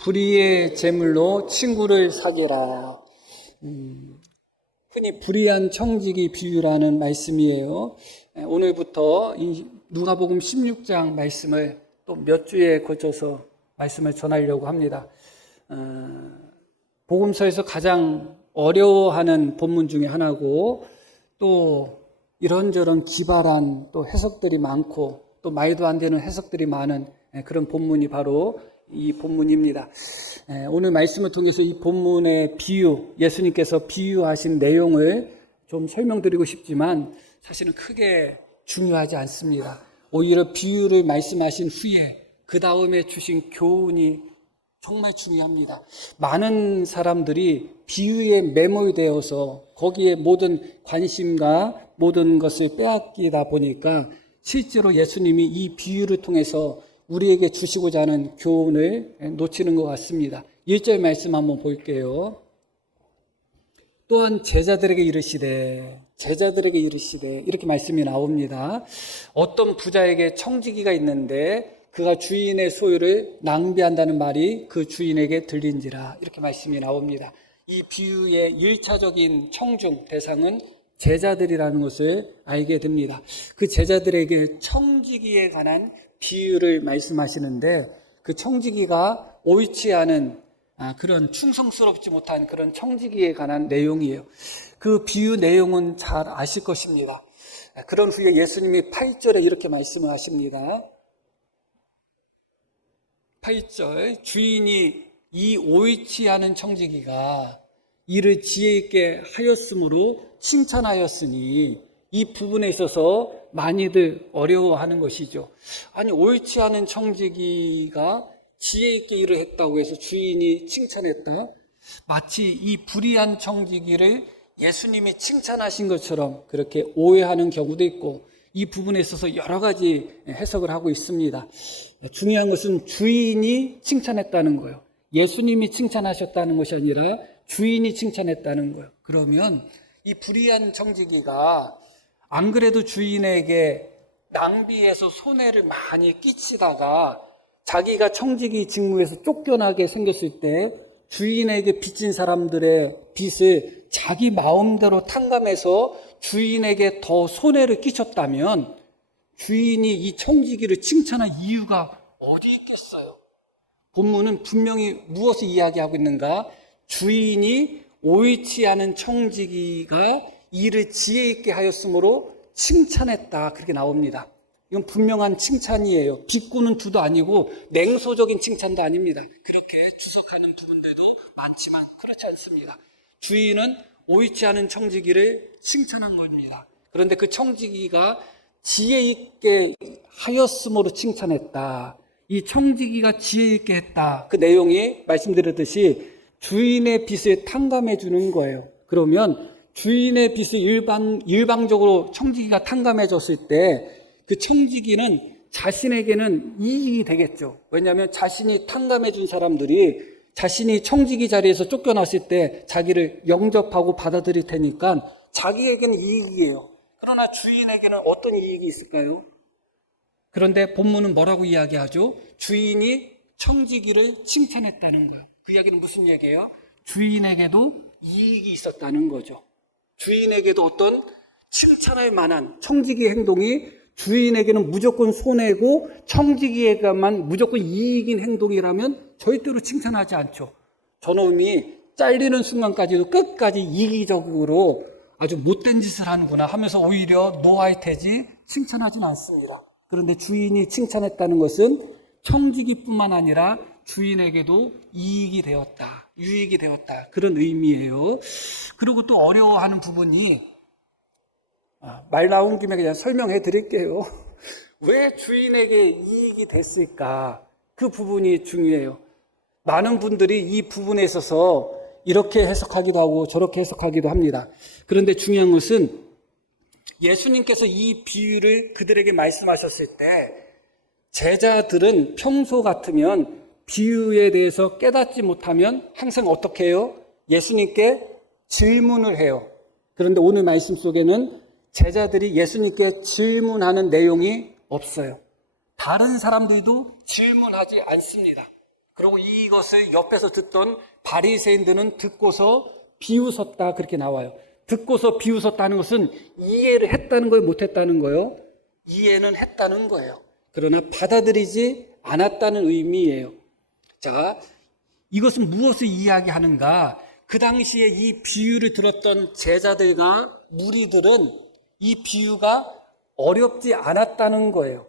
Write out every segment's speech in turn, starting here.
불의의 제물로 친구를 사귀라. 흔히 불의한 청지기 비유라는 말씀이에요. 오늘부터 이 누가복음 16장 말씀을 또 몇 주에 걸쳐서 말씀을 전하려고 합니다. 복음서에서 가장 어려워하는 본문 중에 하나고, 또 이런저런 기발한 또 해석들이 많고 또 말도 안 되는 해석들이 많은 그런 본문이 바로 이 본문입니다. 오늘 말씀을 통해서 이 본문의 비유, 예수님께서 비유하신 내용을 좀 설명드리고 싶지만 사실은 크게 중요하지 않습니다. 오히려 비유를 말씀하신 후에 그 다음에 주신 교훈이 정말 중요합니다. 많은 사람들이 비유에 매몰되어서 거기에 모든 관심과 모든 것을 빼앗기다 보니까 실제로 예수님이 이 비유를 통해서 우리에게 주시고자 하는 교훈을 놓치는 것 같습니다. 1절 말씀 한번 볼게요. 또한 제자들에게 이르시되 이렇게 말씀이 나옵니다. 어떤 부자에게 청지기가 있는데 그가 주인의 소유를 낭비한다는 말이 그 주인에게 들린지라, 이렇게 말씀이 나옵니다. 이 비유의 1차적인 청중 대상은 제자들이라는 것을 알게 됩니다. 그 제자들에게 청지기에 관한 비유를 말씀하시는데, 그 청지기가 옳지 않은 그런 충성스럽지 못한 그런 청지기에 관한 내용이에요. 그 비유 내용은 잘 아실 것입니다. 그런 후에 예수님이 8절에 이렇게 말씀을 하십니다. 8절, 주인이 이 옳지 않은 청지기가 이를 지혜 있게 하였으므로 칭찬하였으니, 이 부분에 있어서 많이들 어려워하는 것이죠. 아니, 옳지 않은 청지기가 지혜 있게 일을 했다고 해서 주인이 칭찬했다? 마치 이 불의한 청지기를 예수님이 칭찬하신 것처럼 그렇게 오해하는 경우도 있고, 이 부분에 있어서 여러 가지 해석을 하고 있습니다. 중요한 것은 주인이 칭찬했다는 거예요. 예수님이 칭찬하셨다는 것이 아니라 주인이 칭찬했다는 거예요. 그러면 이 불의한 청지기가 안 그래도 주인에게 낭비해서 손해를 많이 끼치다가 자기가 청지기 직무에서 쫓겨나게 생겼을 때 주인에게 빚진 사람들의 빚을 자기 마음대로 탕감해서 주인에게 더 손해를 끼쳤다면 주인이 이 청지기를 칭찬할 이유가 어디 있겠어요? 본문은 분명히 무엇을 이야기하고 있는가? 주인이 옳지 않은 청지기가 이를 지혜 있게 하였으므로 칭찬했다, 그렇게 나옵니다. 이건 분명한 칭찬이에요. 비꼬는 두도 아니고 냉소적인 칭찬도 아닙니다. 그렇게 주석하는 부분들도 많지만 그렇지 않습니다. 주인은 옳지 않은 청지기를 칭찬한 겁니다. 그런데 그 청지기가 지혜 있게 하였으므로 칭찬했다. 이 청지기가 지혜 있게 했다. 그 내용이 말씀드렸듯이 주인의 빚을 탕감해 주는 거예요. 그러면 주인의 빚을 일방적으로 청지기가 탕감해 줬을 때 그 청지기는 자신에게는 이익이 되겠죠. 왜냐하면 자신이 탕감해 준 사람들이 자신이 청지기 자리에서 쫓겨났을 때 자기를 영접하고 받아들일 테니까 자기에게는 이익이에요. 그러나 주인에게는 어떤 이익이 있을까요? 그런데 본문은 뭐라고 이야기하죠? 주인이 청지기를 칭찬했다는 거예요. 그 이야기는 무슨 얘기예요? 주인에게도 이익이 있었다는 거죠. 주인에게도 어떤 칭찬할 만한 청지기 행동이 주인에게는 무조건 손해고 청지기에게만 무조건 이익인 행동이라면 절대로 칭찬하지 않죠. 저놈이 잘리는 순간까지도 끝까지 이기적으로 아주 못된 짓을 하는구나 하면서 오히려 노할 테지 칭찬하지는 않습니다. 그런데 주인이 칭찬했다는 것은 청지기뿐만 아니라 주인에게도 이익이 되었다, 유익이 되었다, 그런 의미예요. 그리고 또 어려워하는 부분이, 말 나온 김에 그냥 설명해 드릴게요. 왜 주인에게 이익이 됐을까? 그 부분이 중요해요. 많은 분들이 이 부분에 있어서 이렇게 해석하기도 하고 저렇게 해석하기도 합니다. 그런데 중요한 것은 예수님께서 이 비유를 그들에게 말씀하셨을 때 제자들은 평소 같으면 비유에 대해서 깨닫지 못하면 항상 어떻게 해요? 예수님께 질문을 해요. 그런데 오늘 말씀 속에는 제자들이 예수님께 질문하는 내용이 없어요. 다른 사람들도 질문하지 않습니다. 그리고 이것을 옆에서 듣던 바리새인들은 듣고서 비웃었다 그렇게 나와요. 듣고서 비웃었다는 것은 이해를 했다는 거예요, 못했다는 거예요? 이해는 했다는 거예요. 그러나 받아들이지 않았다는 의미예요. 자, 이것은 무엇을 이야기하는가? 그 당시에 이 비유를 들었던 제자들과 무리들은 이 비유가 어렵지 않았다는 거예요.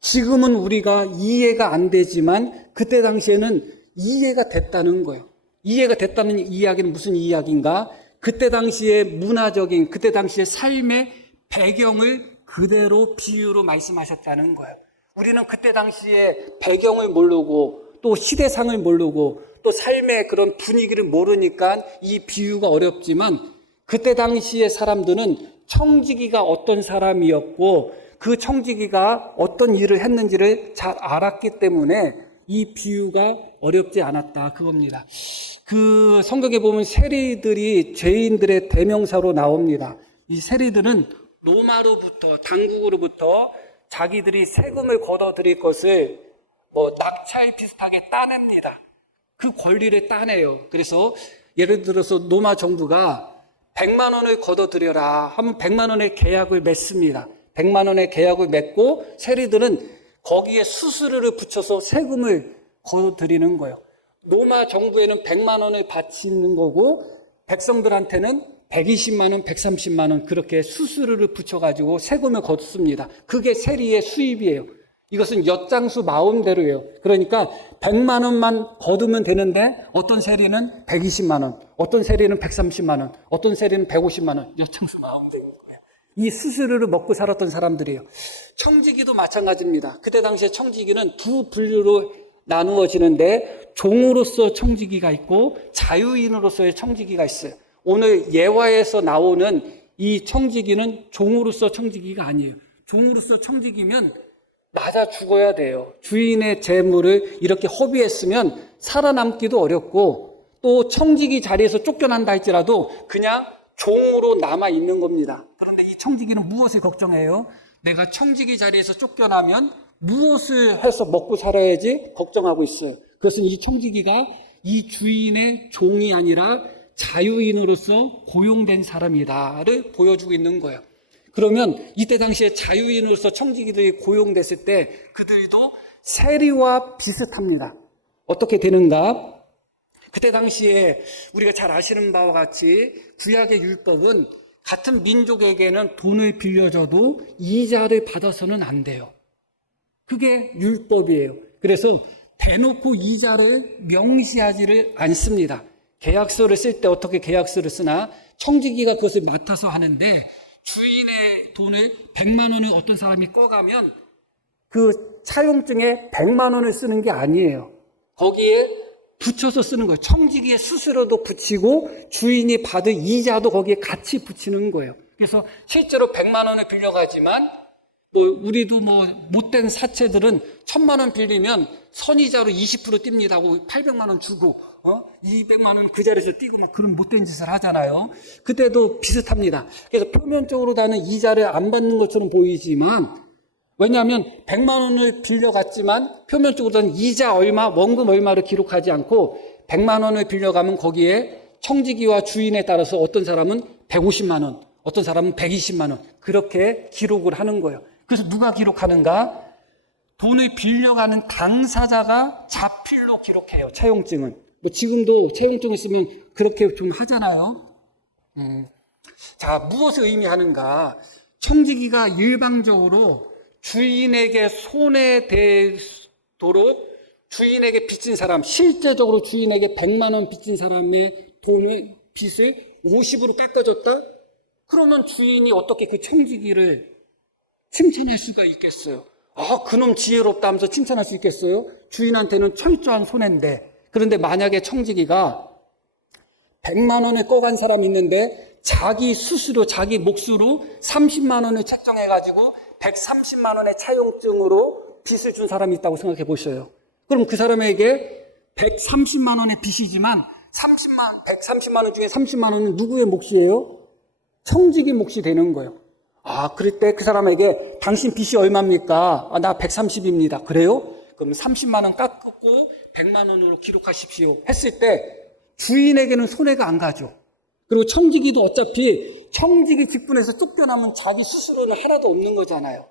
지금은 우리가 이해가 안 되지만 그때 당시에는 이해가 됐다는 거예요. 이해가 됐다는 이야기는 무슨 이야기인가? 그때 당시의 문화적인, 그때 당시의 삶의 배경을 그대로 비유로 말씀하셨다는 거예요. 우리는 그때 당시의 배경을 모르고 또 시대상을 모르고 또 삶의 그런 분위기를 모르니까 이 비유가 어렵지만 그때 당시의 사람들은 청지기가 어떤 사람이었고 그 청지기가 어떤 일을 했는지를 잘 알았기 때문에 이 비유가 어렵지 않았다 그겁니다. 그 성경에 보면 세리들이 죄인들의 대명사로 나옵니다. 이 세리들은 로마로부터 당국으로부터 자기들이 세금을 걷어들일 것을 낙찰 비슷하게 따냅니다. 그 권리를 따내요. 그래서 예를 들어서 로마 정부가 100만 원을 걷어들여라 하면 100만 원의 계약을 맺습니다. 100만 원의 계약을 맺고 세리들은 거기에 수수료를 붙여서 세금을 걷어들이는 거예요. 로마 정부에는 100만 원을 바치는 거고 백성들한테는 120만 원, 130만 원 그렇게 수수료를 붙여가지고 세금을 걷습니다. 그게 세리의 수입이에요. 이것은 엿장수 마음대로예요. 그러니까 100만 원만 거두면 되는데 어떤 세리는 120만 원, 어떤 세리는 130만 원, 어떤 세리는 150만 원 엿장수 마음대로인 거예요. 이 수수료를 먹고 살았던 사람들이에요. 청지기도 마찬가지입니다. 그때 당시에 청지기는 두 분류로 나누어지는데 종으로서 청지기가 있고 자유인으로서의 청지기가 있어요. 오늘 예화에서 나오는 이 청지기는 종으로서 청지기가 아니에요. 종으로서 청지기면 맞아 죽어야 돼요. 주인의 재물을 이렇게 허비했으면 살아남기도 어렵고 또 청지기 자리에서 쫓겨난다 할지라도 그냥 종으로 남아있는 겁니다. 그런데 이 청지기는 무엇을 걱정해요? 내가 청지기 자리에서 쫓겨나면 무엇을 해서 먹고 살아야지 걱정하고 있어요. 그것은 이 청지기가 이 주인의 종이 아니라 자유인으로서 고용된 사람이다를 보여주고 있는 거예요. 그러면 이때 당시에 자유인으로서 청지기들이 고용됐을 때 그들도 세리와 비슷합니다. 어떻게 되는가? 그때 당시에 우리가 잘 아시는 바와 같이 구약의 율법은 같은 민족에게는 돈을 빌려줘도 이자를 받아서는 안 돼요. 그게 율법이에요. 그래서 대놓고 이자를 명시하지를 않습니다. 계약서를 쓸 때 어떻게 계약서를 쓰나 청지기가 그것을 맡아서 하는데 주인의 돈을 100만 원을 어떤 사람이 꺼가면 그 차용증에 100만 원을 쓰는 게 아니에요. 거기에 붙여서 쓰는 거예요. 청지기의 수수료도 붙이고 주인이 받을 이자도 거기에 같이 붙이는 거예요. 그래서 실제로 100만 원을 빌려가지만 우리도 못된 사채들은 1000만 원 빌리면 선이자로 20% 띱니다 하고 800만 원 주고 200만 원 그 자리에서 띄고 막 그런 못된 짓을 하잖아요. 그때도 비슷합니다. 그래서 표면적으로 나는 이자를 안 받는 것처럼 보이지만 왜냐하면 100만 원을 빌려갔지만 표면적으로는 이자 얼마, 원금 얼마를 기록하지 않고 100만 원을 빌려가면 거기에 청지기와 주인에 따라서 어떤 사람은 150만 원, 어떤 사람은 120만 원 그렇게 기록을 하는 거예요. 그래서 누가 기록하는가? 돈을 빌려가는 당사자가 자필로 기록해요. 차용증은. 지금도 차용증 있으면 그렇게 좀 하잖아요. 자, 무엇을 의미하는가? 청지기가 일방적으로 주인에게 손해되도록 주인에게 빚진 사람, 실제적으로 주인에게 100만 원 빚진 사람의 빚을 50으로 깎아줬다? 그러면 주인이 어떻게 그 청지기를 칭찬할 수가 있겠어요? 그놈 지혜롭다 하면서 칭찬할 수 있겠어요? 주인한테는 철저한 손해인데. 그런데 만약에 청지기가 100만 원을 꺼간 사람이 있는데 자기 스스로 자기 몫으로 30만 원을 책정해가지고 130만 원의 차용증으로 빚을 준 사람이 있다고 생각해 보셔요. 그럼 그 사람에게 130만 원의 빚이지만 130만 원 중에 30만 원은 누구의 몫이에요? 청지기 몫이 되는 거예요. 그럴 때 그 사람에게 당신 빚이 얼마입니까? 나 130입니다. 그래요? 그럼 30만 원 깎고 100만 원으로 기록하십시오 했을 때 주인에게는 손해가 안 가죠. 그리고 청지기도 어차피 청지기 직분에서 쫓겨나면 자기 스스로는 하나도 없는 거잖아요.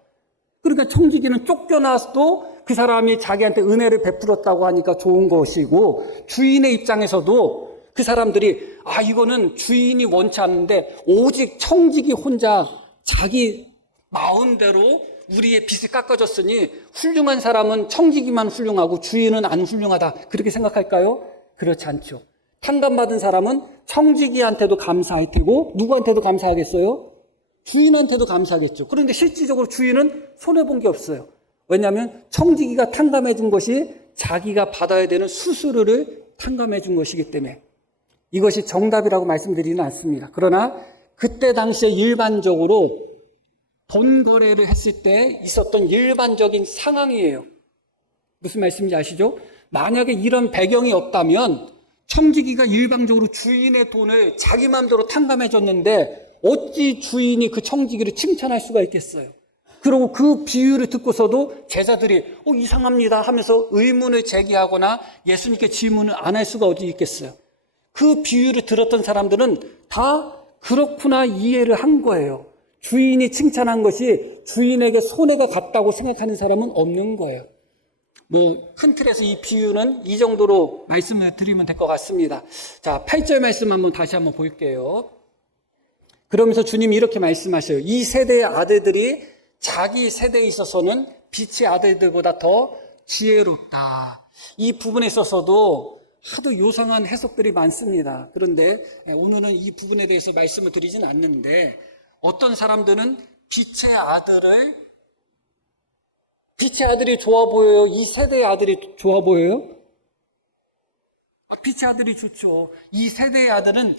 그러니까 청지기는 쫓겨나서도 그 사람이 자기한테 은혜를 베풀었다고 하니까 좋은 것이고, 주인의 입장에서도 그 사람들이 이거는 주인이 원치 않는데 오직 청지기 혼자 자기 마음대로 우리의 빚을 깎아줬으니 훌륭한 사람은 청지기만 훌륭하고 주인은 안 훌륭하다, 그렇게 생각할까요? 그렇지 않죠. 탕감받은 사람은 청지기한테도 감사할 테고 누구한테도 감사하겠어요? 주인한테도 감사하겠죠. 그런데 실질적으로 주인은 손해본 게 없어요. 왜냐하면 청지기가 탕감해 준 것이 자기가 받아야 되는 수수료를 탕감해 준 것이기 때문에 이것이 정답이라고 말씀드리는 않습니다. 그러나 그때 당시에 일반적으로 돈 거래를 했을 때 있었던 일반적인 상황이에요. 무슨 말씀인지 아시죠? 만약에 이런 배경이 없다면 청지기가 일방적으로 주인의 돈을 자기 마음대로 탕감해 줬는데 어찌 주인이 그 청지기를 칭찬할 수가 있겠어요? 그리고 그 비유를 듣고서도 제자들이 이상합니다 하면서 의문을 제기하거나 예수님께 질문을 안 할 수가 어디 있겠어요? 그 비유를 들었던 사람들은 다 그렇구나 이해를 한 거예요. 주인이 칭찬한 것이 주인에게 손해가 갔다고 생각하는 사람은 없는 거예요. 큰 틀에서 이 비유는 이 정도로 말씀을 드리면 될 것 같습니다. 자, 8절 말씀 다시 한번 볼게요. 그러면서 주님이 이렇게 말씀하셔요. 이 세대의 아들들이 자기 세대에 있어서는 빛의 아들들보다 더 지혜롭다. 이 부분에 있어서도 하도 요상한 해석들이 많습니다. 그런데 오늘은 이 부분에 대해서 말씀을 드리진 않는데, 어떤 사람들은 빛의 아들이 좋아 보여요? 이 세대의 아들이 좋아 보여요? 빛의 아들이 좋죠. 이 세대의 아들은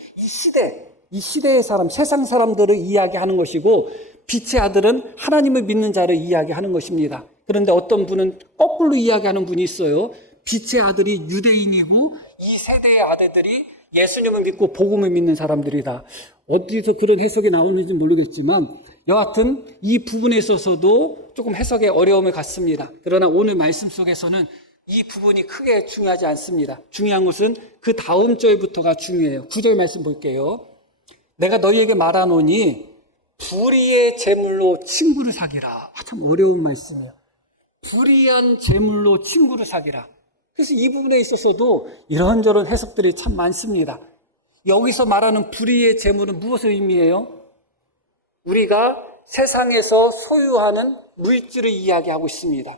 이 시대의 사람, 세상 사람들을 이야기하는 것이고, 빛의 아들은 하나님을 믿는 자를 이야기하는 것입니다. 그런데 어떤 분은 거꾸로 이야기하는 분이 있어요. 빛의 아들이 유대인이고 이 세대의 아들들이 예수님을 믿고 복음을 믿는 사람들이다. 어디서 그런 해석이 나오는지 모르겠지만 여하튼 이 부분에 있어서도 조금 해석에 어려움을 갖습니다. 그러나 오늘 말씀 속에서는 이 부분이 크게 중요하지 않습니다. 중요한 것은 그 다음 절부터가 중요해요. 9절 말씀 볼게요. 내가 너희에게 말하노니 불의의 재물로 친구를 사기라. 참 어려운 말씀이에요. 불의한 재물로 친구를 사기라. 그래서 이 부분에 있어서도 이런저런 해석들이 참 많습니다. 여기서 말하는 불의의 재물은 무엇을 의미해요? 우리가 세상에서 소유하는 물질을 이야기하고 있습니다.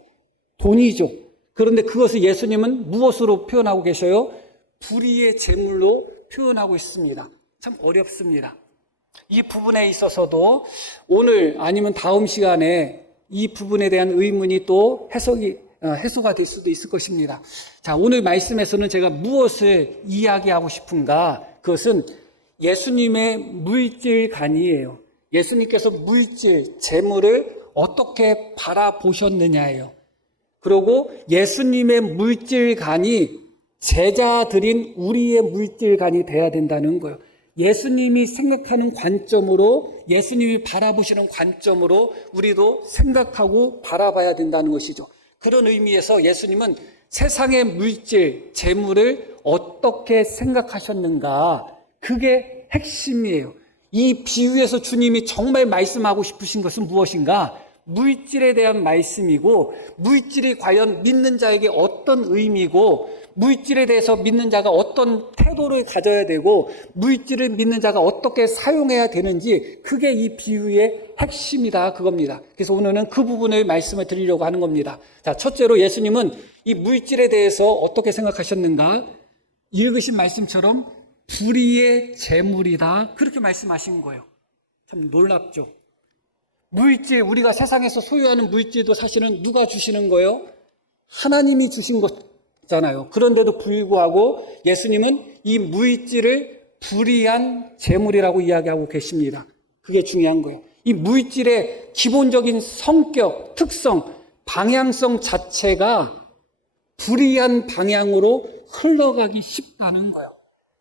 돈이죠. 그런데 그것을 예수님은 무엇으로 표현하고 계셔요? 불의의 재물로 표현하고 있습니다. 참 어렵습니다. 이 부분에 있어서도 오늘 아니면 다음 시간에 이 부분에 대한 의문이 또 해소가 될 수도 있을 것입니다. 자, 오늘 말씀에서는 제가 무엇을 이야기하고 싶은가? 그것은 예수님의 물질관이에요. 예수님께서 물질, 재물을 어떻게 바라보셨느냐예요. 그리고 예수님의 물질관이 제자들인 우리의 물질관이 돼야 된다는 거예요. 예수님이 생각하는 관점으로, 예수님이 바라보시는 관점으로 우리도 생각하고 바라봐야 된다는 것이죠. 그런 의미에서 예수님은 세상의 물질, 재물을 어떻게 생각하셨는가? 그게 핵심이에요. 이 비유에서 주님이 정말 말씀하고 싶으신 것은 무엇인가? 물질에 대한 말씀이고, 물질이 과연 믿는 자에게 어떤 의미고, 물질에 대해서 믿는 자가 어떤 태도를 가져야 되고, 물질을 믿는 자가 어떻게 사용해야 되는지, 그게 이 비유의 핵심이다, 그겁니다. 그래서 오늘은 그 부분을 말씀을 드리려고 하는 겁니다. 자, 첫째로 예수님은 이 물질에 대해서 어떻게 생각하셨는가? 읽으신 말씀처럼 불의의 재물이다, 그렇게 말씀하신 거예요. 참 놀랍죠? 물질, 우리가 세상에서 소유하는 물질도 사실은 누가 주시는 거예요? 하나님이 주신 거잖아요. 그런데도 불구하고 예수님은 이 물질을 불의한 재물이라고 이야기하고 계십니다. 그게 중요한 거예요. 이 물질의 기본적인 성격, 특성, 방향성 자체가 불의한 방향으로 흘러가기 쉽다는 거예요.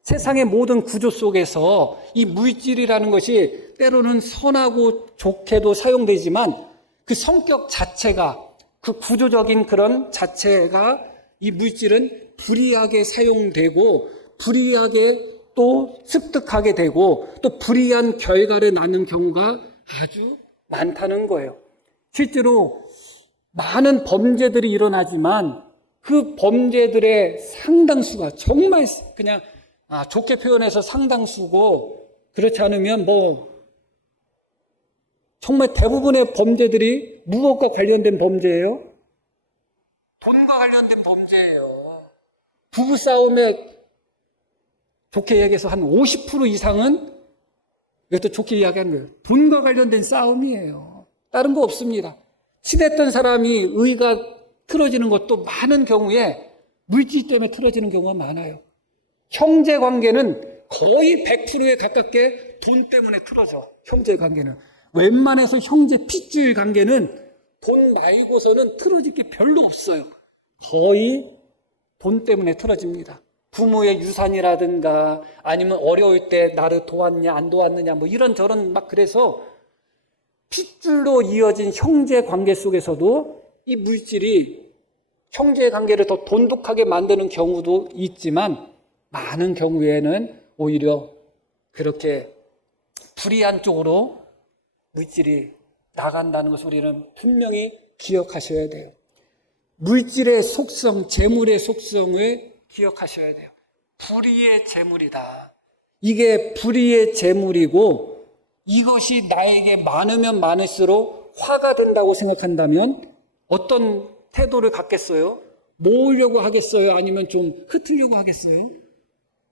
세상의 모든 구조 속에서 이 물질이라는 것이 때로는 선하고 좋게도 사용되지만 그 성격 자체가, 그 구조적인 그런 자체가 이 물질은 불이하게 사용되고 불이하게 또 습득하게 되고 또 불이한 결과를 낳는 경우가 아주 많다는 거예요. 실제로 많은 범죄들이 일어나지만 그 범죄들의 상당수가 정말 그냥 좋게 표현해서 상당수고 그렇지 않으면 정말 대부분의 범죄들이 무엇과 관련된 범죄예요? 돈과 관련된 범죄예요. 부부싸움에 좋게 얘기해서 한 50% 이상은 이것도 좋게 이야기하는 거예요. 돈과 관련된 싸움이에요. 다른 거 없습니다. 친했던 사람이 의가 틀어지는 것도 많은 경우에 물질 때문에 틀어지는 경우가 많아요. 형제 관계는 거의 100%에 가깝게 돈 때문에 틀어져. 형제 관계는. 웬만해서 형제 핏줄 관계는 돈 말고서는 틀어질 게 별로 없어요. 거의 돈 때문에 틀어집니다. 부모의 유산이라든가 아니면 어려울 때 나를 도왔냐 안 도왔느냐 이런저런 그래서 핏줄로 이어진 형제 관계 속에서도 이 물질이 형제 관계를 더 돈독하게 만드는 경우도 있지만 많은 경우에는 오히려 그렇게 불이한 쪽으로 물질이 나간다는 것을 우리는 분명히 기억하셔야 돼요. 물질의 속성, 재물의 속성을 기억하셔야 돼요. 불의의 재물이다. 이게 불의의 재물이고 이것이 나에게 많으면 많을수록 화가 된다고 생각한다면 어떤 태도를 갖겠어요? 모으려고 하겠어요? 아니면 좀 흩으려고 하겠어요?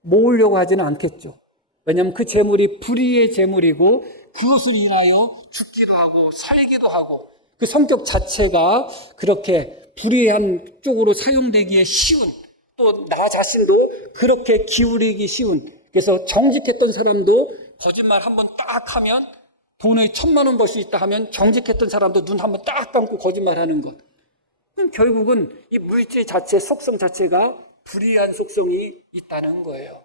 모으려고 하지는 않겠죠. 왜냐하면 그 재물이 불의의 재물이고 그것을 인하여 죽기도 하고 살기도 하고 그 성격 자체가 그렇게 불의한 쪽으로 사용되기에 쉬운 또 나 자신도 그렇게 기울이기 쉬운 그래서 정직했던 사람도 거짓말 한번 딱 하면 돈을 1,000만 원 벌 수 있다 하면 정직했던 사람도 눈 한번 딱 감고 거짓말하는 것. 그럼 결국은 이 물질 자체 속성 자체가 불의한 속성이 있다는 거예요.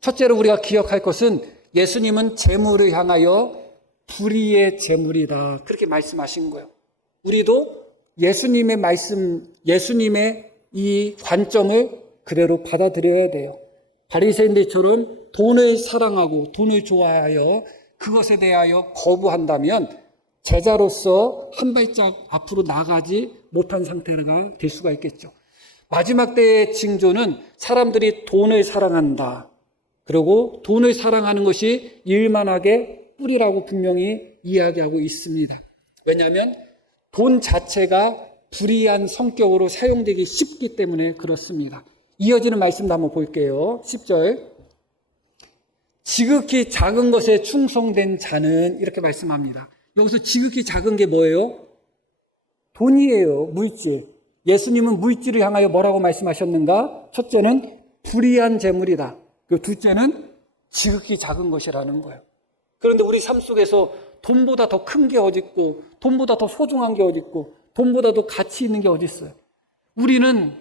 첫째로 우리가 기억할 것은 예수님은 재물을 향하여 불의의 재물이다. 그렇게 말씀하신 거예요. 우리도 예수님의 말씀, 예수님의 이 관점을 그대로 받아들여야 돼요. 바리새인들처럼 돈을 사랑하고 돈을 좋아하여 그것에 대하여 거부한다면 제자로서 한 발짝 앞으로 나가지 못한 상태가 될 수가 있겠죠. 마지막 때의 징조는 사람들이 돈을 사랑한다. 그리고 돈을 사랑하는 것이 일만하게 뿌리라고 분명히 이야기하고 있습니다. 왜냐하면 돈 자체가 불의한 성격으로 사용되기 쉽기 때문에 그렇습니다. 이어지는 말씀도 한번 볼게요. 10절. 지극히 작은 것에 충성된 자는 이렇게 말씀합니다. 여기서 지극히 작은 게 뭐예요? 돈이에요. 물질. 예수님은 물질을 향하여 뭐라고 말씀하셨는가? 첫째는 불의한 재물이다. 그 둘째는 지극히 작은 것이라는 거예요. 그런데 우리 삶 속에서 돈보다 더 큰 게 어디 있고 돈보다 더 소중한 게 어디 있고 돈보다 더 가치 있는 게 어디 있어요? 우리는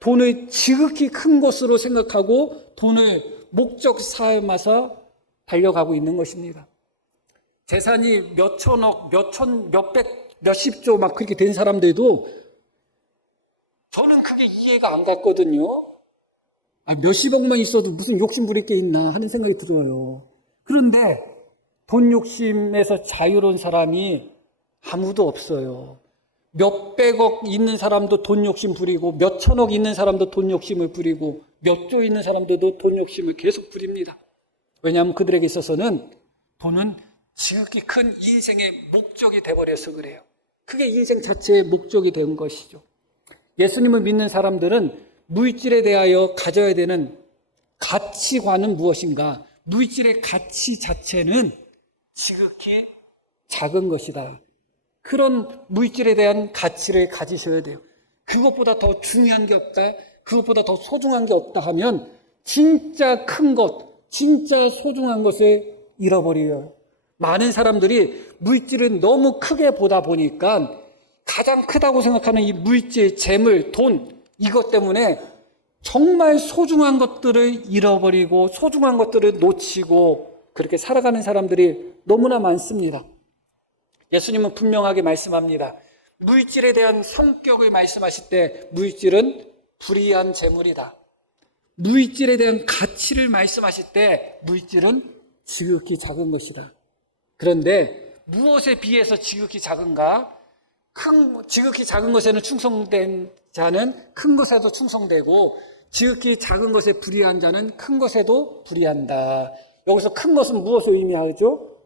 돈을 지극히 큰 것으로 생각하고 돈을 목적 삼아서 달려가고 있는 것입니다. 재산이 몇천억, 몇백, 몇십조 그렇게 된 사람들도 저는 그게 이해가 안 갔거든요. 몇십억만 있어도 무슨 욕심 부릴 게 있나 하는 생각이 들어요. 그런데 돈 욕심에서 자유로운 사람이 아무도 없어요. 몇백억 있는 사람도 돈 욕심 부리고 몇천억 있는 사람도 돈 욕심을 부리고 몇 조 있는 사람들도 돈 욕심을 계속 부립니다. 왜냐하면 그들에게 있어서는 돈은 지극히 큰 인생의 목적이 돼버려서 그래요. 그게 인생 자체의 목적이 된 것이죠. 예수님을 믿는 사람들은 물질에 대하여 가져야 되는 가치관은 무엇인가? 물질의 가치 자체는 지극히 작은 것이다. 그런 물질에 대한 가치를 가지셔야 돼요. 그것보다 더 중요한 게 없다, 그것보다 더 소중한 게 없다 하면 진짜 큰 것, 진짜 소중한 것을 잃어버려요. 많은 사람들이 물질을 너무 크게 보다 보니까 가장 크다고 생각하는 이 물질, 재물, 돈 이것 때문에 정말 소중한 것들을 잃어버리고 소중한 것들을 놓치고 그렇게 살아가는 사람들이 너무나 많습니다. 예수님은 분명하게 말씀합니다. 물질에 대한 성격을 말씀하실 때 물질은 불이한 재물이다. 물질에 대한 가치를 말씀하실 때 물질은 지극히 작은 것이다. 그런데 무엇에 비해서 지극히 작은가? 지극히 작은 것에는 충성된 자는 큰 것에도 충성되고 지극히 작은 것에 불의한 자는 큰 것에도 불의한다. 여기서 큰 것은 무엇을 의미하죠?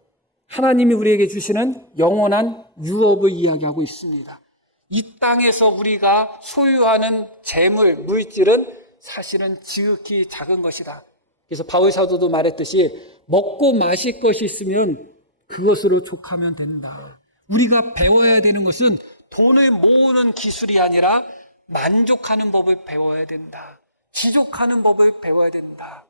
하나님이 우리에게 주시는 영원한 유업을 이야기하고 있습니다. 이 땅에서 우리가 소유하는 재물, 물질은 사실은 지극히 작은 것이다. 그래서 바울 사도도 말했듯이 먹고 마실 것이 있으면 그것으로 족하면 된다. 우리가 배워야 되는 것은 돈을 모으는 기술이 아니라 만족하는 법을 배워야 된다. 지족하는 법을 배워야 된다.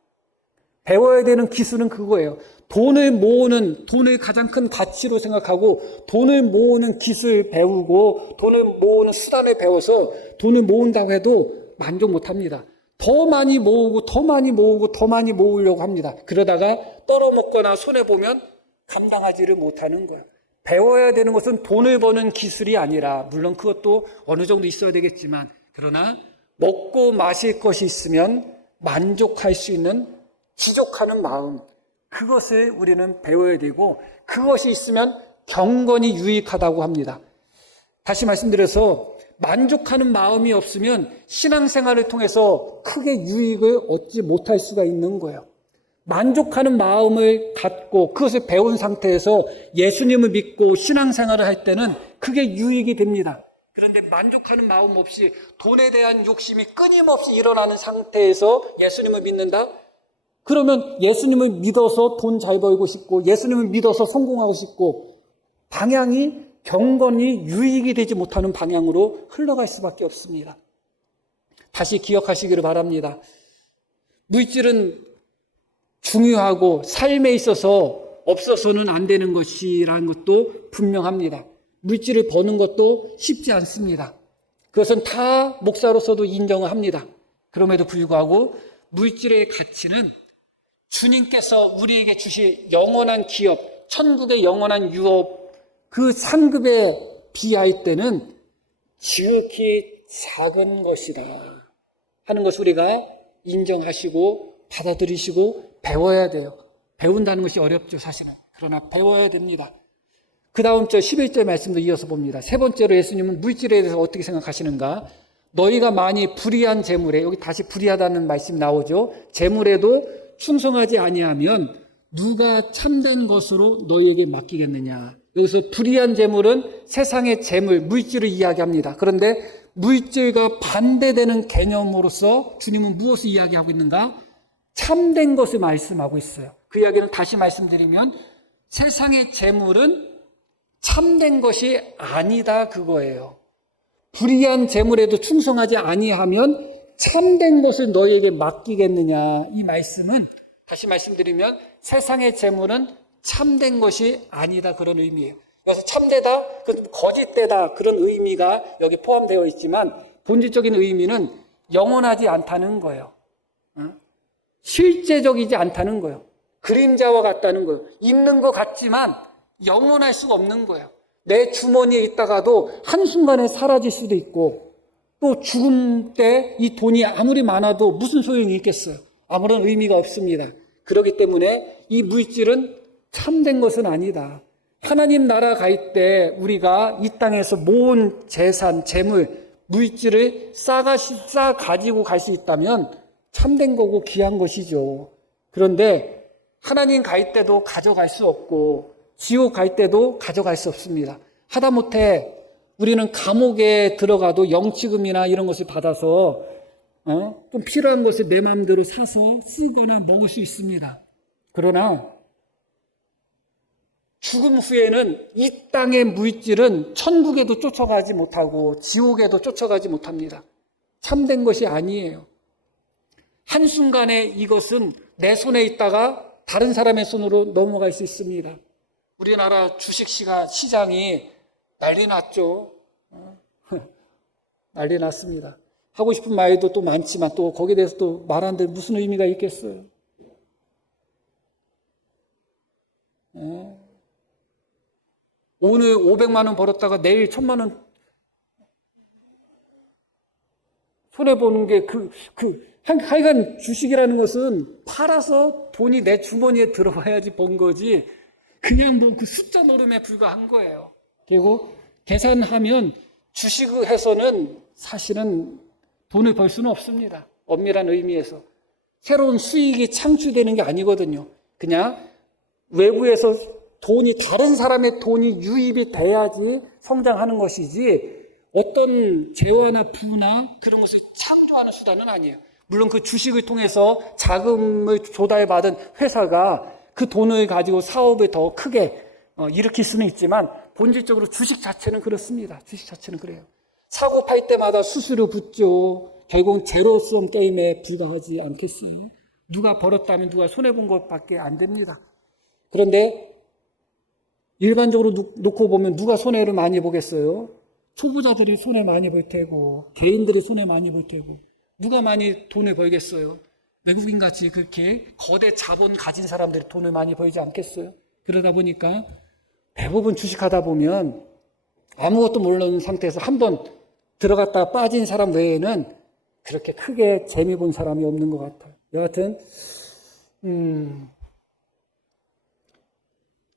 배워야 되는 기술은 그거예요. 돈을 가장 큰 가치로 생각하고 돈을 모으는 기술 배우고 돈을 모으는 수단을 배워서 돈을 모은다고 해도 만족 못합니다. 더 많이 모으고 더 많이 모으고 더 많이 모으려고 합니다. 그러다가 떨어먹거나 손해보면 감당하지를 못하는 거예요. 배워야 되는 것은 돈을 버는 기술이 아니라 물론 그것도 어느 정도 있어야 되겠지만 그러나 먹고 마실 것이 있으면 만족할 수 있는 지족하는 마음, 그것을 우리는 배워야 되고 그것이 있으면 경건이 유익하다고 합니다. 다시 말씀드려서 만족하는 마음이 없으면 신앙생활을 통해서 크게 유익을 얻지 못할 수가 있는 거예요. 만족하는 마음을 갖고 그것을 배운 상태에서 예수님을 믿고 신앙생활을 할 때는 그게 유익이 됩니다. 그런데 만족하는 마음 없이 돈에 대한 욕심이 끊임없이 일어나는 상태에서 예수님을 믿는다? 그러면 예수님을 믿어서 돈 잘 벌고 싶고 예수님을 믿어서 성공하고 싶고 방향이 경건이 유익이 되지 못하는 방향으로 흘러갈 수밖에 없습니다. 다시 기억하시기를 바랍니다. 물질은 중요하고 삶에 있어서 없어서는 안 되는 것이라는 것도 분명합니다. 물질을 버는 것도 쉽지 않습니다. 그것은 다 목사로서도 인정을 합니다. 그럼에도 불구하고 물질의 가치는 주님께서 우리에게 주실 영원한 기업, 천국의 영원한 유업, 그 상급에 비할 때는 지극히 작은 것이다 하는 것을 우리가 인정하시고 받아들이시고 배워야 돼요. 배운다는 것이 어렵죠, 사실은. 그러나 배워야 됩니다. 그 다음 절 11절 말씀도 이어서 봅니다. 세 번째로 예수님은 물질에 대해서 어떻게 생각하시는가? 너희가 많이 불의한 재물에, 여기 다시 불의하다는 말씀 나오죠. 재물에도 충성하지 아니하면 누가 참된 것으로 너희에게 맡기겠느냐. 여기서 불의한 재물은 세상의 재물, 물질을 이야기합니다. 그런데 물질과 반대되는 개념으로서 주님은 무엇을 이야기하고 있는가? 참된 것을 말씀하고 있어요. 그 이야기는 다시 말씀드리면 세상의 재물은 참된 것이 아니다 그거예요. 불의한 재물에도 충성하지 아니하면 참된 것을 너희에게 맡기겠느냐. 이 말씀은 다시 말씀드리면 세상의 재물은 참된 것이 아니다 그런 의미예요. 그래서 참되다, 거짓되다 그런 의미가 여기 포함되어 있지만 본질적인 의미는 영원하지 않다는 거예요. 실제적이지 않다는 거예요. 그림자와 같다는 거예요. 있는 것 같지만 영원할 수가 없는 거예요. 내 주머니에 있다가도 한순간에 사라질 수도 있고 또 죽음 때 이 돈이 아무리 많아도 무슨 소용이 있겠어요. 아무런 의미가 없습니다. 그렇기 때문에 이 물질은 참된 것은 아니다. 하나님 나라 갈 때 우리가 이 땅에서 모은 재산, 재물, 물질을 싸 가지고 갈 수 있다면 참된 거고 귀한 것이죠. 그런데 하나님 갈 때도 가져갈 수 없고 지옥 갈 때도 가져갈 수 없습니다. 하다못해 우리는 감옥에 들어가도 영치금이나 이런 것을 받아서 좀 필요한 것을 내 마음대로 사서 쓰거나 먹을 수 있습니다. 그러나 죽음 후에는 이 땅의 물질은 천국에도 쫓아가지 못하고 지옥에도 쫓아가지 못합니다. 참된 것이 아니에요. 한순간에 이것은 내 손에 있다가 다른 사람의 손으로 넘어갈 수 있습니다. 우리나라 주식시장이 난리 났죠. 난리 났습니다. 하고 싶은 말도 또 많지만 또 거기에 대해서 또 말하는데 무슨 의미가 있겠어요. 오늘 500만 원 벌었다가 내일 1000만 원 손해보는 게 하여간 주식이라는 것은 팔아서 돈이 내 주머니에 들어와야지 번 거지, 그냥 뭐 그 숫자 노름에 불과한 거예요. 그리고 계산하면 주식을 해서는 사실은 돈을 벌 수는 없습니다. 엄밀한 의미에서. 새로운 수익이 창출되는 게 아니거든요. 그냥 외부에서 다른 사람의 돈이 유입이 돼야지 성장하는 것이지, 어떤 재화나 부나 그런 것을 창조하는 수단은 아니에요. 물론 그 주식을 통해서 자금을 조달받은 회사가 그 돈을 가지고 사업을 더 크게 일으킬 수는 있지만, 본질적으로 주식 자체는 그렇습니다. 주식 자체는 그래요. 사고 팔 때마다 수수료 붙죠. 결국은 제로섬 게임에 불과하지 않겠어요? 누가 벌었다면 누가 손해본 것밖에 안 됩니다. 그런데 일반적으로 놓고 보면 누가 손해를 많이 보겠어요? 초보자들이 손해 많이 볼 테고, 개인들이 손해 많이 볼 테고, 누가 많이 돈을 벌겠어요? 외국인같이 그렇게 거대 자본 가진 사람들이 돈을 많이 벌지 않겠어요? 그러다 보니까 대부분 주식하다 보면 아무것도 모르는 상태에서 한번 들어갔다가 빠진 사람 외에는 그렇게 크게 재미 본 사람이 없는 것 같아요. 여하튼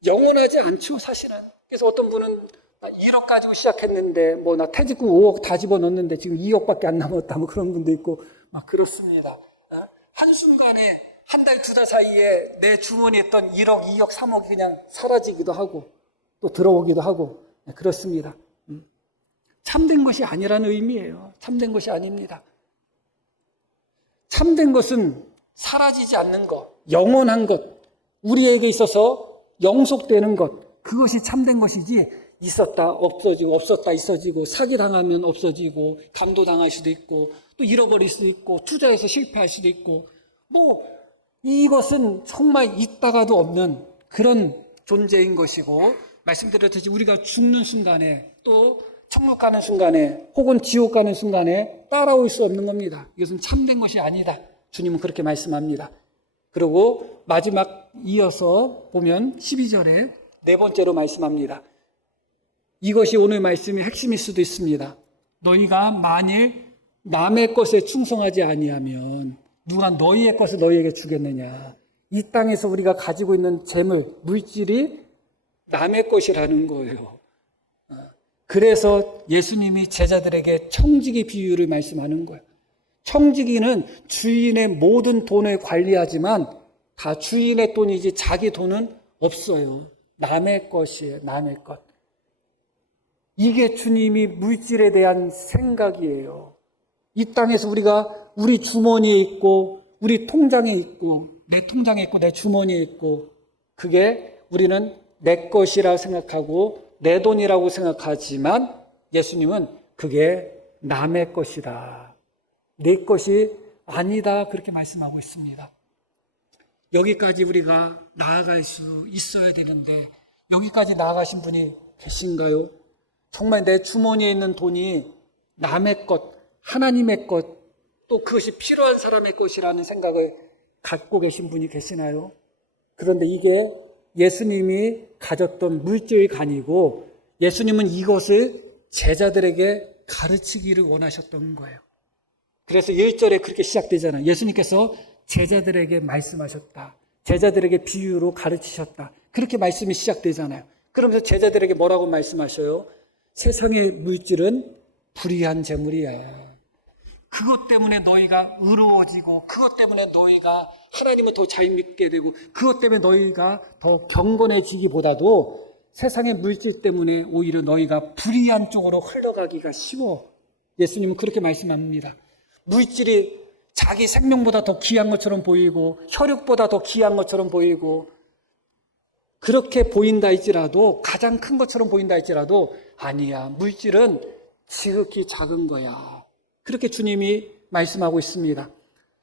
영원하지 않죠, 사실은. 그래서 어떤 분은 나 1억 가지고 시작했는데 나 퇴직금 5억 다 집어넣었는데 지금 2억밖에 안 남았다, 뭐 그런 분도 있고 막 그렇습니다. 한순간에 한 달, 두 달 사이에 내 주머니에 있던 1억, 2억, 3억이 그냥 사라지기도 하고 또 들어오기도 하고 그렇습니다. 참된 것이 아니라는 의미예요. 참된 것이 아닙니다. 참된 것은 사라지지 않는 것, 영원한 것, 우리에게 있어서 영속되는 것, 그것이 참된 것이지, 있었다 없어지고 없었다 있어지고, 사기당하면 없어지고 감도당할 수도 있고 또 잃어버릴 수도 있고 투자해서 실패할 수도 있고, 이것은 정말 있다가도 없는 그런 존재인 것이고, 말씀드렸듯이 우리가 죽는 순간에 또 천국 가는 순간에 혹은 지옥 가는 순간에 따라올 수 없는 겁니다. 이것은 참된 것이 아니다. 주님은 그렇게 말씀합니다. 그리고 마지막 이어서 보면 12절에 네 번째로 말씀합니다. 이것이 오늘 말씀의 핵심일 수도 있습니다. 너희가 만일 남의 것에 충성하지 아니하면 누가 너희의 것을 너희에게 주겠느냐. 이 땅에서 우리가 가지고 있는 재물, 물질이 남의 것이라는 거예요. 그래서 예수님이 제자들에게 청지기 비유를 말씀하는 거예요. 청지기는 주인의 모든 돈을 관리하지만 다 주인의 돈이지 자기 돈은 없어요. 남의 것이에요. 남의 것. 이게 주님이 물질에 대한 생각이에요. 이 땅에서 우리가 우리 주머니에 있고 우리 통장에 있고 내 통장에 있고 내 주머니에 있고, 그게 우리는 내 것이라고 생각하고 내 돈이라고 생각하지만, 예수님은 그게 남의 것이다, 내 것이 아니다, 그렇게 말씀하고 있습니다. 여기까지 우리가 나아갈 수 있어야 되는데 여기까지 나아가신 분이 계신가요? 정말 내 주머니에 있는 돈이 남의 것, 하나님의 것, 또 그것이 필요한 사람의 것이라는 생각을 갖고 계신 분이 계시나요? 그런데 이게 예수님이 가졌던 물질의 간이고, 예수님은 이것을 제자들에게 가르치기를 원하셨던 거예요. 그래서 1절에 그렇게 시작되잖아요. 예수님께서 제자들에게 말씀하셨다, 제자들에게 비유로 가르치셨다, 그렇게 말씀이 시작되잖아요. 그러면서 제자들에게 뭐라고 말씀하셔요? 세상의 물질은 불의한 재물이야. 그것 때문에 너희가 의로워지고, 그것 때문에 너희가 하나님을 더 잘 믿게 되고, 그것 때문에 너희가 더 경건해지기보다도 세상의 물질 때문에 오히려 너희가 불의한 쪽으로 흘러가기가 쉬워. 예수님은 그렇게 말씀합니다. 물질이 자기 생명보다 더 귀한 것처럼 보이고 혈육보다 더 귀한 것처럼 보이고, 그렇게 보인다 할지라도, 가장 큰 것처럼 보인다 할지라도 아니야, 물질은 지극히 작은 거야. 그렇게 주님이 말씀하고 있습니다.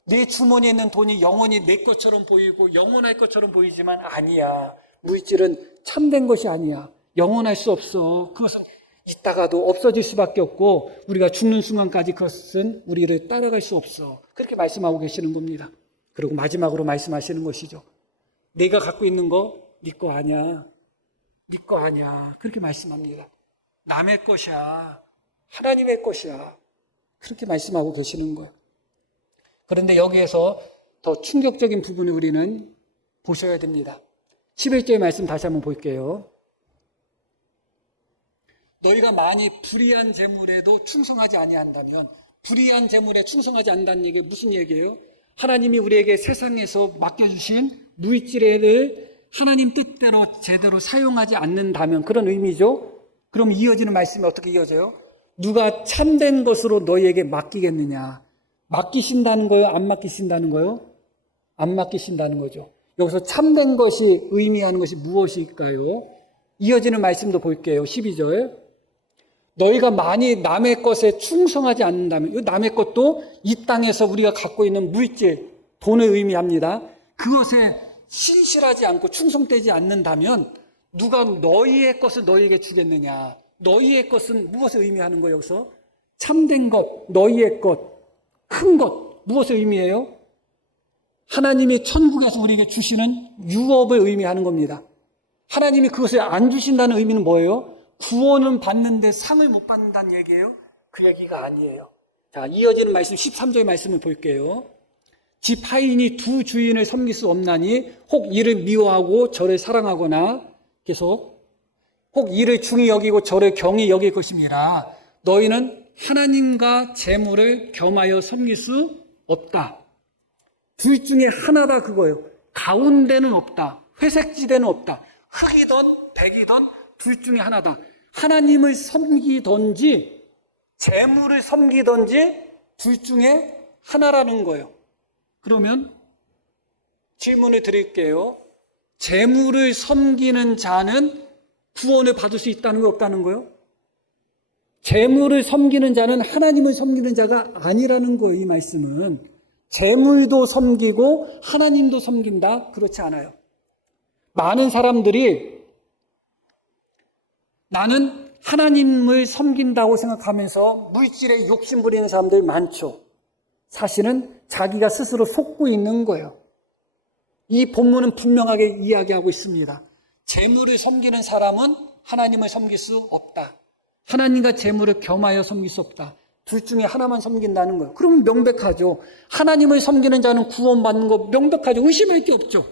내 주머니에 있는 돈이 영원히 내 것처럼 보이고 영원할 것처럼 보이지만 아니야, 물질은 참된 것이 아니야. 영원할 수 없어. 그것은 있다가도 없어질 수밖에 없고, 우리가 죽는 순간까지 그것은 우리를 따라갈 수 없어. 그렇게 말씀하고 계시는 겁니다. 그리고 마지막으로 말씀하시는 것이죠. 내가 갖고 있는 거 네 거 아니야. 네 거 아니야. 그렇게 말씀합니다. 남의 것이야. 하나님의 것이야. 그렇게 말씀하고 계시는 거예요. 그런데 여기에서 더 충격적인 부분을 우리는 보셔야 됩니다. 11절의 말씀 다시 한번 볼게요. 너희가 만일 불의한 재물에도 충성하지 아니한다면, 불의한 재물에 충성하지 않는다는 얘기 무슨 얘기예요? 하나님이 우리에게 세상에서 맡겨주신 물질을 하나님 뜻대로 제대로 사용하지 않는다면, 그런 의미죠. 그럼 이어지는 말씀이 어떻게 이어져요? 누가 참된 것으로 너희에게 맡기겠느냐? 맡기신다는 거예요? 안 맡기신다는 거예요? 안 맡기신다는 거죠. 여기서 참된 것이 의미하는 것이 무엇일까요? 이어지는 말씀도 볼게요. 12절. 너희가 만일 남의 것에 충성하지 않는다면, 이 남의 것도 이 땅에서 우리가 갖고 있는 물질, 돈을 의미합니다. 그것에 신실하지 않고 충성되지 않는다면 누가 너희의 것을 너희에게 주겠느냐? 너희의 것은 무엇을 의미하는 거예요? 여기서 참된 것, 너희의 것, 큰 것, 무엇을 의미해요? 하나님이 천국에서 우리에게 주시는 유업을 의미하는 겁니다. 하나님이 그것을 안 주신다는 의미는 뭐예요? 구원은 받는데 상을 못 받는다는 얘기예요? 그 얘기가 아니에요. 자, 이어지는 말씀 13절의 말씀을 볼게요. 집 하인이 두 주인을 섬길 수 없나니 혹 이를 미워하고 저를 사랑하거나, 계속 혹 이를 중히 여기고 저를 경히 여길 것입니다. 너희는 하나님과 재물을 겸하여 섬길 수 없다. 둘 중에 하나다 그거예요. 가운데는 없다. 회색지대는 없다. 흑이든 백이든 둘 중에 하나다. 하나님을 섬기든지 재물을 섬기든지 둘 중에 하나라는 거예요. 그러면 질문을 드릴게요. 재물을 섬기는 자는 구원을 받을 수 있다는 거 없다는 거예요? 재물을 섬기는 자는 하나님을 섬기는 자가 아니라는 거예요. 이 말씀은 재물도 섬기고 하나님도 섬긴다? 그렇지 않아요. 많은 사람들이 나는 하나님을 섬긴다고 생각하면서 물질에 욕심 부리는 사람들 많죠. 사실은 자기가 스스로 속고 있는 거예요. 이 본문은 분명하게 이야기하고 있습니다. 재물을 섬기는 사람은 하나님을 섬길 수 없다. 하나님과 재물을 겸하여 섬길 수 없다. 둘 중에 하나만 섬긴다는 거예요. 그러면 명백하죠. 하나님을 섬기는 자는 구원받는 거 명백하죠. 의심할 게 없죠.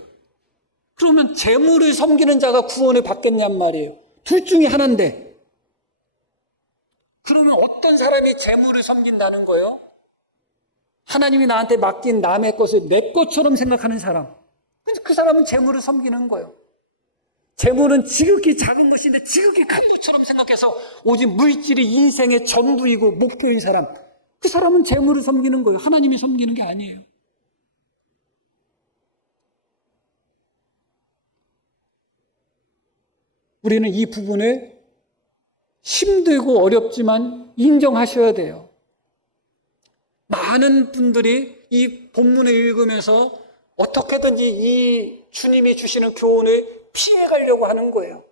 그러면 재물을 섬기는 자가 구원을 받겠냔 말이에요. 둘 중에 하나인데. 그러면 어떤 사람이 재물을 섬긴다는 거예요? 하나님이 나한테 맡긴 남의 것을 내 것처럼 생각하는 사람. 그 사람은 재물을 섬기는 거예요. 재물은 지극히 작은 것인데 지극히 큰 것처럼 생각해서 오직 물질이 인생의 전부이고 목표인 사람. 그 사람은 재물을 섬기는 거예요. 하나님이 섬기는 게 아니에요. 우리는 이 부분을 힘들고 어렵지만 인정하셔야 돼요. 많은 분들이 이 본문을 읽으면서 어떻게든지 이 주님이 주시는 교훈을 피해가려고 하는 거예요.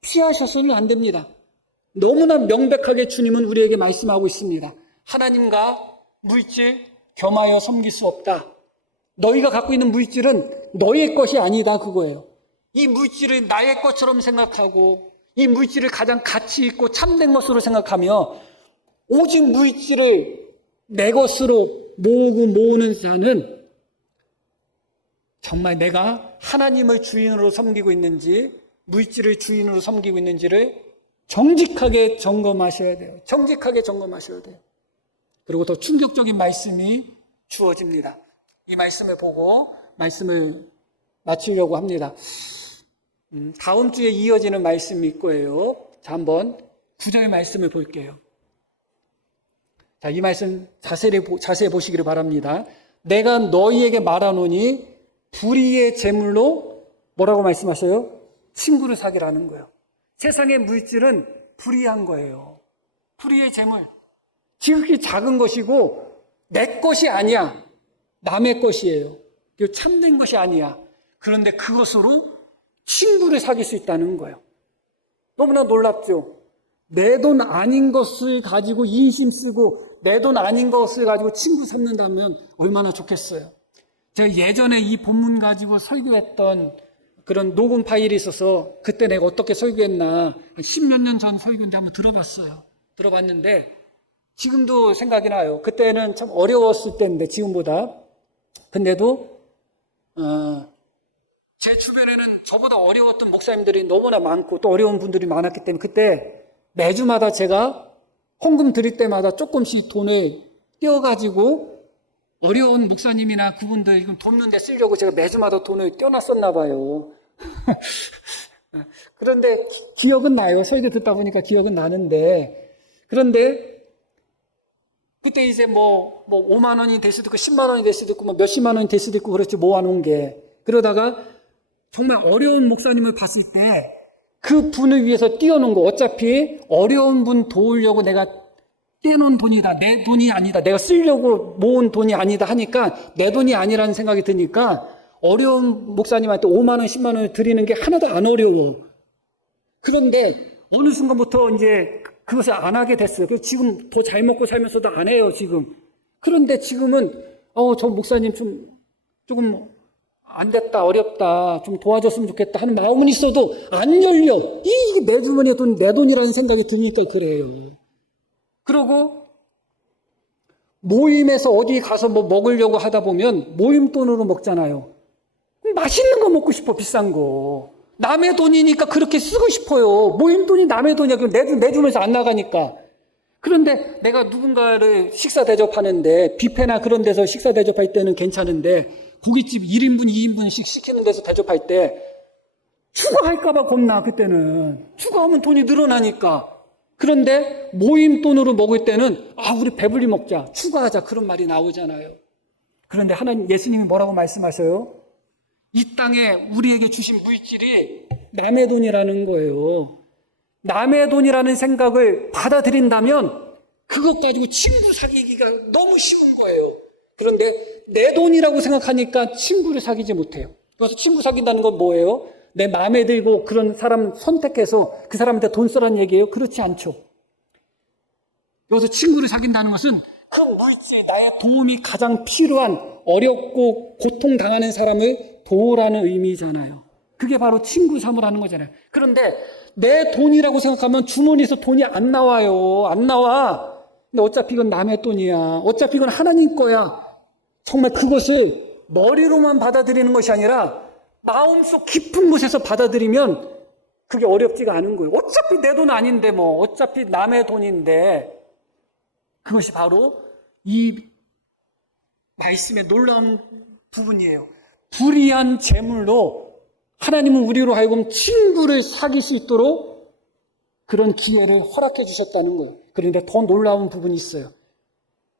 피하셔서는 안 됩니다. 너무나 명백하게 주님은 우리에게 말씀하고 있습니다. 하나님과 물질 겸하여 섬길 수 없다. 너희가 갖고 있는 물질은 너의 것이 아니다 그거예요. 이 물질을 나의 것처럼 생각하고 이 물질을 가장 가치 있고 참된 것으로 생각하며 오직 물질을 내 것으로 모으는 자는 정말 내가 하나님을 주인으로 섬기고 있는지 물질을 주인으로 섬기고 있는지를 정직하게 점검하셔야 돼요. 정직하게 점검하셔야 돼요. 그리고 더 충격적인 말씀이 주어집니다. 이 말씀을 보고 말씀을 마치려고 합니다. 다음 주에 이어지는 말씀이 있고요. 자, 한번 9절 말씀을 볼게요. 자, 이 말씀 자세히 보시기를 바랍니다. 내가 너희에게 말하노니 불의의 재물로 뭐라고 말씀하셔요? 친구를 사귀라는 거예요. 세상의 물질은 불의한 거예요. 불의의 재물. 지극히 작은 것이고 내 것이 아니야. 남의 것이에요. 참된 것이 아니야. 그런데 그것으로 친구를 사귈 수 있다는 거예요. 너무나 놀랍죠? 내 돈 아닌 것을 가지고 인심 쓰고 내 돈 아닌 것을 가지고 친구 삼는다면 얼마나 좋겠어요. 제가 예전에 이 본문 가지고 설교했던 그런 녹음 파일이 있어서 그때 내가 어떻게 설교했나 10몇 년 전 설교인데 한번 들어봤어요. 들어봤는데 지금도 생각이 나요. 그때는 참 어려웠을 때인데, 지금보다. 근데도, 제 주변에는 저보다 어려웠던 목사님들이 너무나 많고 또 어려운 분들이 많았기 때문에 그때 매주마다 제가 헌금 드릴 때마다 조금씩 돈을 떼어가지고 어려운 목사님이나 그분들 돕는 데 쓰려고 제가 매주마다 돈을 떼어놨었나 봐요. 그런데 기억은 나요. 설교 듣다 보니까 기억은 나는데, 그런데 그때 이제 뭐 5만 원이 될 수도 있고 10만 원이 될 수도 있고 뭐 몇십만 원이 될 수도 있고 그렇지, 모아놓은 게. 그러다가 정말 어려운 목사님을 봤을 때 그 분을 위해서 띄워놓은 거, 어차피 어려운 분 도우려고 내가 떼놓은 돈이다, 내 돈이 아니다, 내가 쓰려고 모은 돈이 아니다 하니까 내 돈이 아니라는 생각이 드니까 어려운 목사님한테 5만 원, 10만 원을 드리는 게 하나도 안 어려워. 그런데 어느 순간부터 이제 그것을 안 하게 됐어요. 그래서 지금 더 잘 먹고 살면서도 안 해요, 지금. 그런데 지금은 저 목사님 조금 안 됐다, 어렵다, 좀 도와줬으면 좋겠다 하는 마음은 있어도 안 열려. 이게 내 주머니에 돈, 내 돈이라는 생각이 드니까 그래요. 그리고 모임에서 어디 가서 뭐 먹으려고 하다 보면 모임 돈으로 먹잖아요. 맛있는 거 먹고 싶어, 비싼 거. 남의 돈이니까 그렇게 쓰고 싶어요. 모임 돈이 남의 돈이야. 그럼 내 주머니에서 안 나가니까. 그런데 내가 누군가를 식사 대접하는데, 뷔페나 그런 데서 식사 대접할 때는 괜찮은데, 고깃집 1인분, 2인분씩 시키는 데서 대접할 때 추가할까봐 겁나. 그때는 추가하면 돈이 늘어나니까. 그런데 모임 돈으로 먹을 때는 우리 배불리 먹자, 추가하자, 그런 말이 나오잖아요. 그런데 예수님이 뭐라고 말씀하셔요? 이 땅에 우리에게 주신 물질이 남의 돈이라는 거예요. 남의 돈이라는 생각을 받아들인다면 그것 가지고 친구 사귀기가 너무 쉬운 거예요. 그런데 내 돈이라고 생각하니까 친구를 사귀지 못해요. 그래서 친구 사귄다는 건 뭐예요? 내 마음에 들고 그런 사람 선택해서 그 사람한테 돈 쓰라는 얘기예요? 그렇지 않죠. 여기서 친구를 사귄다는 것은 그 물질, 나의 도움이 가장 필요한, 어렵고 고통당하는 사람을 도우라는 의미잖아요. 그게 바로 친구 삼으라는 거잖아요. 그런데 내 돈이라고 생각하면 주머니에서 돈이 안 나와요. 안 나와. 근데 어차피 이건 남의 돈이야. 어차피 이건 하나님 거야. 정말 그것을 머리로만 받아들이는 것이 아니라 마음속 깊은 곳에서 받아들이면 그게 어렵지가 않은 거예요. 어차피 내 돈 아닌데 어차피 남의 돈인데. 그것이 바로 이 말씀의 놀라운 부분이에요. 불의한 재물로 하나님은 우리로 하여금 친구를 사귈 수 있도록 그런 기회를 허락해 주셨다는 거예요. 그런데 더 놀라운 부분이 있어요.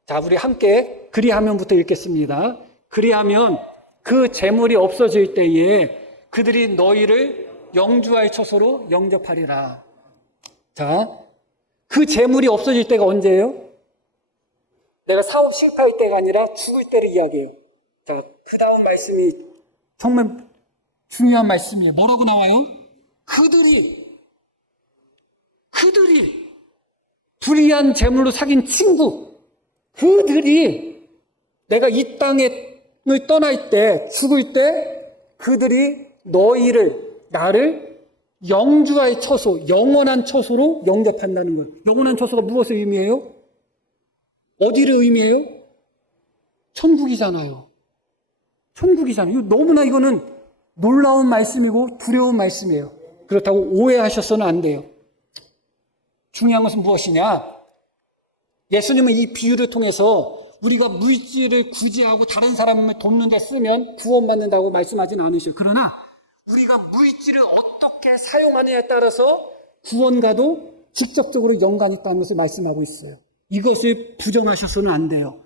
자, 우리 함께 그리하면부터 읽겠습니다. 그리하면 그 재물이 없어질 때에 그들이 너희를 영주할 처소로 영접하리라. 자, 그 재물이 없어질 때가 언제예요? 내가 사업 실패할 때가 아니라 죽을 때를 이야기해요. 자, 그 다음 말씀이 정말 중요한 말씀이에요. 뭐라고 나와요? 그들이 불의한 재물로 사귄 친구, 그들이 내가 이 땅을 떠날 때, 죽을 때 그들이 나를 영주할 처소, 영원한 처소로 영접한다는 거예요. 영원한 처소가 무엇을 의미해요? 어디를 의미해요? 천국이잖아요. 천국이잖아요. 너무나 이거는 놀라운 말씀이고 두려운 말씀이에요. 그렇다고 오해하셔서는 안 돼요. 중요한 것은 무엇이냐? 예수님은 이 비유를 통해서 우리가 물질을 구제하고 다른 사람을 돕는 데 쓰면 구원받는다고 말씀하지는 않으셔요. 그러나 우리가 물질을 어떻게 사용하느냐에 따라서 구원과도 직접적으로 연관이 있다는 것을 말씀하고 있어요. 이것을 부정하셔서는 안 돼요.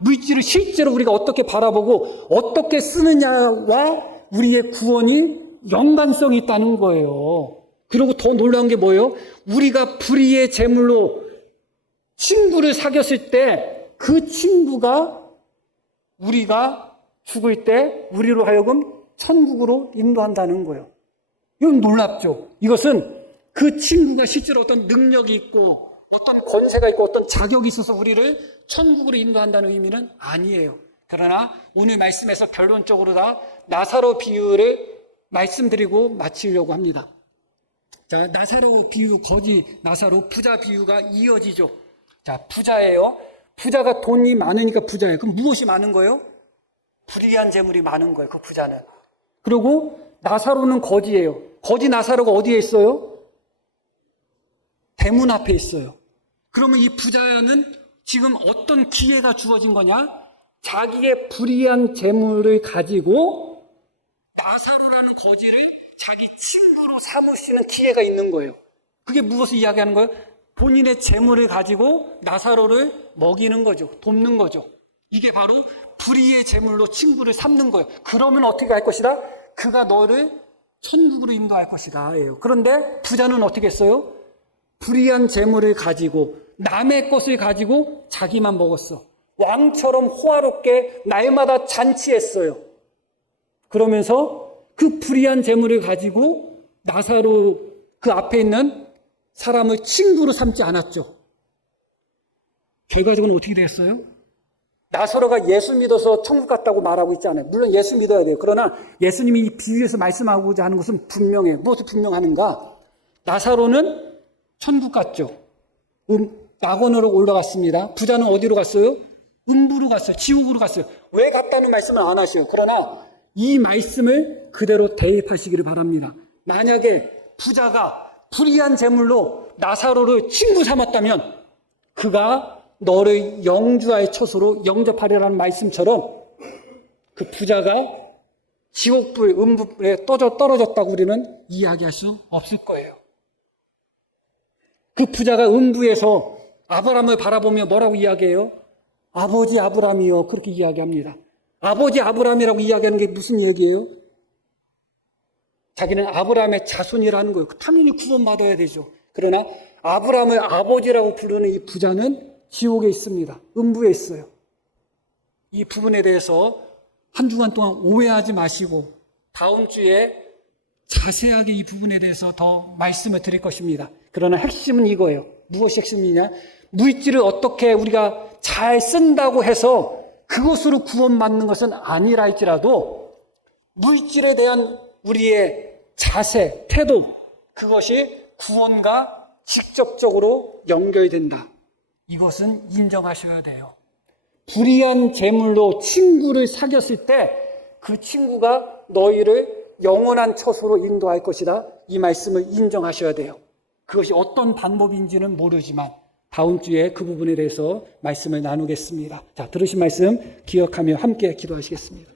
물질을 실제로 우리가 어떻게 바라보고 어떻게 쓰느냐와 우리의 구원이 연관성이 있다는 거예요. 그리고 더 놀라운 게 뭐예요? 우리가 불의의 재물로 친구를 사귀었을 때 그 친구가 우리가 죽을 때 우리로 하여금 천국으로 인도한다는 거예요. 이건 놀랍죠? 이것은 그 친구가 실제로 어떤 능력이 있고 어떤 권세가 있고 어떤 자격이 있어서 우리를 천국으로 인도한다는 의미는 아니에요. 그러나 오늘 말씀에서 결론적으로 다 나사로 비유를 말씀드리고 마치려고 합니다. 자, 나사로 비유, 거지 나사로 부자 비유가 이어지죠. 자, 부자예요. 부자가 돈이 많으니까 부자예요. 그럼 무엇이 많은 거예요? 불의한 재물이 많은 거예요, 그 부자는. 그리고 나사로는 거지예요. 거지 나사로가 어디에 있어요? 대문 앞에 있어요. 그러면 이 부자는 지금 어떤 기회가 주어진 거냐? 자기의 불의한 재물을 가지고 나사로라는 거지를 자기 친구로 삼으시는 기회가 있는 거예요. 그게 무엇을 이야기하는 거예요? 본인의 재물을 가지고 나사로를 먹이는 거죠. 돕는 거죠. 이게 바로 불의의 재물로 친구를 삼는 거예요. 그러면 어떻게 할 것이다? 그가 너를 천국으로 인도할 것이다. 예요. 그런데 부자는 어떻게 했어요? 불의한 재물을 가지고 남의 것을 가지고 자기만 먹었어. 왕처럼 호화롭게 날마다 잔치했어요. 그러면서 그 불의한 재물을 가지고 나사로 그 앞에 있는 사람을 친구로 삼지 않았죠. 결과적으로 어떻게 됐어요? 나사로가 예수 믿어서 천국 갔다고 말하고 있지 않아요. 물론 예수 믿어야 돼요. 그러나 예수님이 이 비유에서 말씀하고자 하는 것은 분명해요. 무엇을 분명하는가? 나사로는 천국 갔죠. 낙원으로 올라갔습니다. 부자는 어디로 갔어요? 음부로 갔어요. 지옥으로 갔어요. 왜 갔다는 말씀을 안 하셔요. 그러나 이 말씀을 그대로 대입하시기를 바랍니다. 만약에 부자가 불의한 재물로 나사로를 친구 삼았다면 그가 너를 영주의 처소로 영접하리라는 말씀처럼 그 부자가 지옥불, 음부에 떨어졌다고 우리는 이야기할 수 없을 거예요. 그 부자가 음부에서 아브라함을 바라보며 뭐라고 이야기해요? 아버지 아브라함이요. 그렇게 이야기합니다. 아버지 아브라함이라고 이야기하는 게 무슨 얘기예요? 자기는 아브라함의 자손이라는 거예요. 당연히 구원받아야 되죠. 그러나 아브라함을 아버지라고 부르는 이 부자는 지옥에 있습니다. 음부에 있어요. 이 부분에 대해서 한 주간 동안 오해하지 마시고 다음 주에 자세하게 이 부분에 대해서 더 말씀을 드릴 것입니다. 그러나 핵심은 이거예요. 무엇이 핵심이냐? 물질을 어떻게 우리가 잘 쓴다고 해서 그것으로 구원받는 것은 아니라 할지라도 물질에 대한 우리의 자세, 태도, 그것이 구원과 직접적으로 연결된다. 이것은 인정하셔야 돼요. 불의한 재물로 친구를 사귀었을 때 그 친구가 너희를 영원한 처소로 인도할 것이다. 이 말씀을 인정하셔야 돼요. 그것이 어떤 방법인지는 모르지만 다음 주에 그 부분에 대해서 말씀을 나누겠습니다. 자, 들으신 말씀 기억하며 함께 기도하시겠습니다.